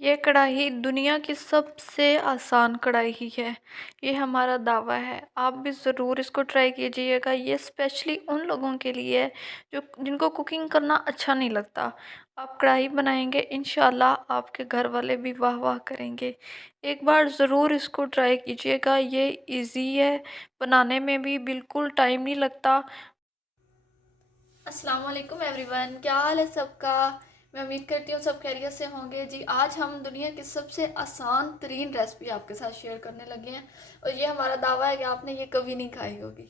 ये कढ़ाई दुनिया की सबसे आसान कढ़ाई है। ये हमारा दावा है। आप भी ज़रूर इसको ट्राई कीजिएगा। ये स्पेशली उन लोगों के लिए है जो जिनको कुकिंग करना अच्छा नहीं लगता। आप कढ़ाई बनाएंगे, इंशाल्लाह आपके घर वाले भी वाह वाह करेंगे। एक बार ज़रूर इसको ट्राई कीजिएगा। ये इजी है, बनाने में भी बिल्कुल टाइम नहीं लगता। अस्सलाम वालेकुम एवरीवन, क्या हाल है सबका। मैं उम्मीद करती हूँ सब खैरियत से होंगे। जी, आज हम दुनिया की सबसे आसान तरीन रेसिपी आपके साथ शेयर करने लगे हैं और ये हमारा दावा है कि आपने ये कभी नहीं खाई होगी।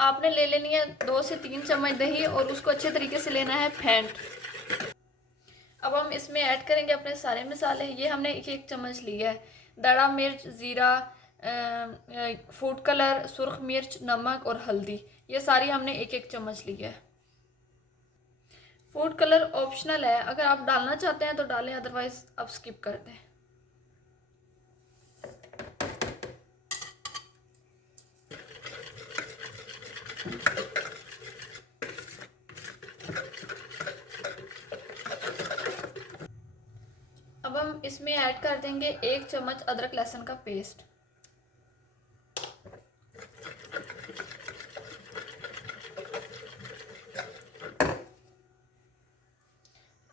आपने ले लेनी है 2 से 3 चम्मच दही और उसको अच्छे तरीके से लेना है फेंट। अब हम इसमें ऐड करेंगे अपने सारे मसाले। ये हमने एक एक चम्मच लिया है। दड़ा मिर्च, ज़ीरा, फूड कलर, सुर्ख मिर्च, नमक और हल्दी, ये सारी हमने एक एक चम्मच लिया है। फूड कलर ऑप्शनल है, अगर आप डालना चाहते हैं तो डालें, अदरवाइज आप स्किप कर दें। अब हम इसमें ऐड कर देंगे 1 चम्मच अदरक लहसुन का पेस्ट।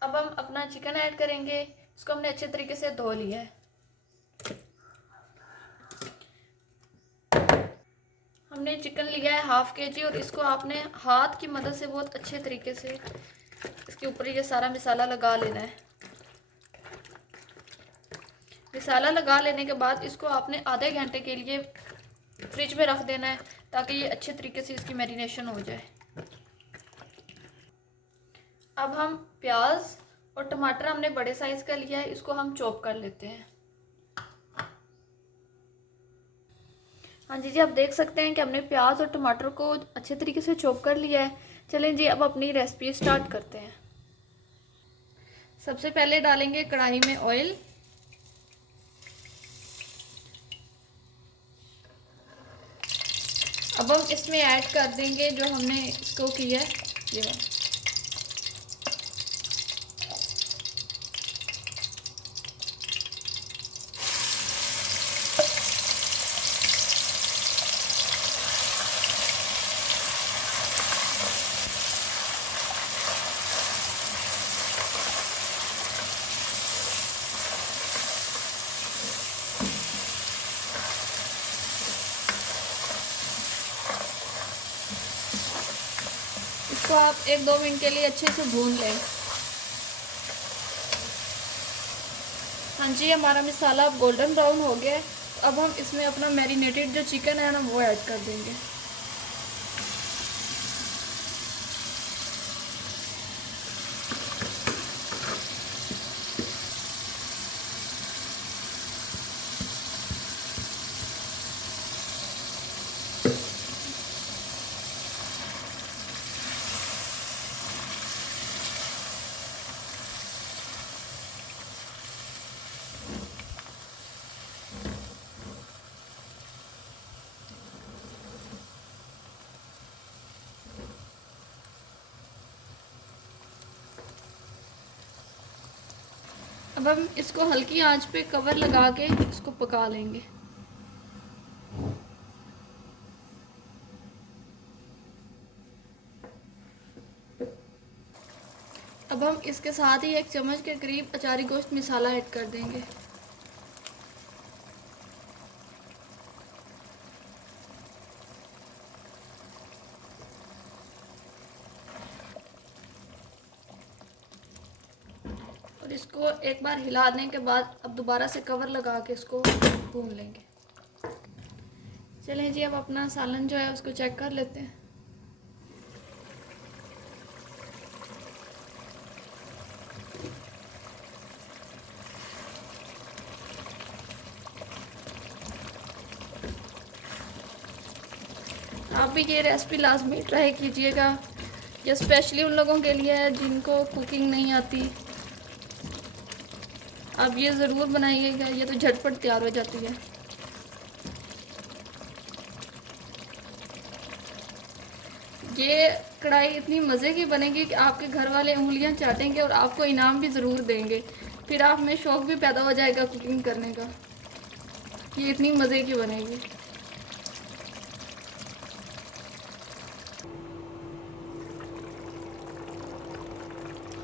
अब हम अपना चिकन ऐड करेंगे। इसको हमने अच्छे तरीके से धो लिया है। हमने चिकन लिया है 1/2 kg और इसको आपने हाथ की मदद से बहुत अच्छे तरीके से इसके ऊपर ये सारा मसाला लगा लेना है। मसाला लगा लेने के बाद इसको आपने आधे घंटे के लिए फ्रिज में रख देना है ताकि ये अच्छे तरीके से इसकी मैरिनेशन हो जाए। अब हम प्याज और टमाटर हमने बड़े साइज़ का लिया है, इसको हम चॉप कर लेते हैं। हाँ जी जी, आप देख सकते हैं कि हमने प्याज और टमाटर को अच्छे तरीके से चॉप कर लिया है। चलें जी, अब अपनी रेसिपी स्टार्ट करते हैं। सबसे पहले डालेंगे कढ़ाई में ऑयल। अब हम इसमें ऐड कर देंगे जो हमने इसको किया है, ये वाला। इसको आप 1-2 मिनट के लिए अच्छे से भून लें। हाँ जी, हमारा मसाला अब गोल्डन ब्राउन हो गया है। अब हम इसमें अपना मैरिनेटेड जो चिकन है ना वो ऐड कर देंगे। अब हम इसको हल्की आंच पे कवर लगा के इसको पका लेंगे। अब हम इसके साथ ही 1 चम्मच के करीब अचारी गोश्त मसाला ऐड कर देंगे। और इसको एक बार हिलाने के बाद अब दोबारा से कवर लगा के इसको भून लेंगे। चलें जी, अब अपना सालन जो है उसको चेक कर लेते हैं। आप भी ये रेसिपी लाजमी ट्राई कीजिएगा। ये स्पेशली उन लोगों के लिए है जिनको कुकिंग नहीं आती। आप ये ज़रूर बनाइएगा, ये तो झटपट तैयार हो जाती है। ये कढ़ाई इतनी मज़े की बनेगी कि आपके घर वाले उंगलियां चाटेंगे और आपको इनाम भी ज़रूर देंगे। फिर आप में शौक़ भी पैदा हो जाएगा कुकिंग करने का। ये इतनी मज़े की बनेगी।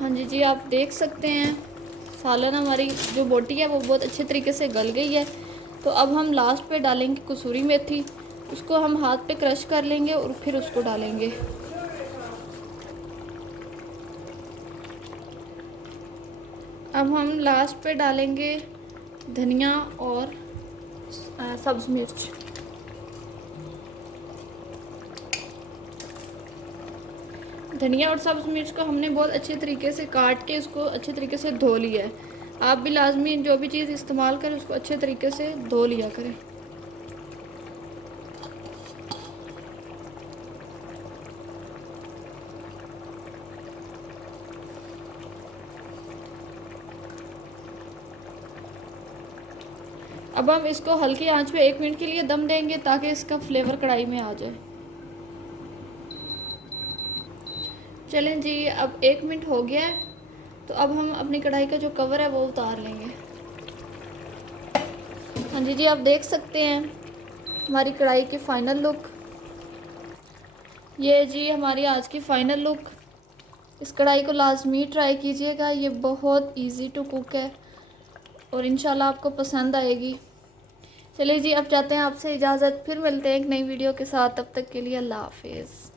हाँ जी जी, आप देख सकते हैं सालन हमारी जो बोटी है वो बहुत अच्छे तरीके से गल गई है। तो अब हम लास्ट पे डालेंगे कसूरी मेथी। उसको हम हाथ पे क्रश कर लेंगे और फिर उसको डालेंगे। अब हम लास्ट पे डालेंगे धनिया और सब्ज़ मिर्च। धनिया और सब्ज़ मिर्च को हमने बहुत अच्छे तरीके से काट के उसको अच्छे तरीके से धो लिया है। आप भी लाजमी जो भी चीज़ इस्तेमाल करें उसको अच्छे तरीके से धो लिया करें। अब हम इसको हल्की आंच पे 1 मिनट के लिए दम देंगे ताकि इसका फ्लेवर कढ़ाई में आ जाए। चलें जी, अब 1 मिनट हो गया है। तो अब हम अपनी कढ़ाई का जो कवर है वो उतार लेंगे। हाँ जी जी, आप देख सकते हैं हमारी कढ़ाई की फ़ाइनल लुक। ये जी हमारी आज की फ़ाइनल लुक। इस कढ़ाई को लाजमी ट्राई कीजिएगा, ये बहुत इजी टू कुक है और इंशाल्लाह आपको पसंद आएगी। चलिए जी, अब चाहते हैं आपसे इजाज़त, फिर मिलते हैं एक नई वीडियो के साथ। तब तक के लिए अल्लाह हाफिज़।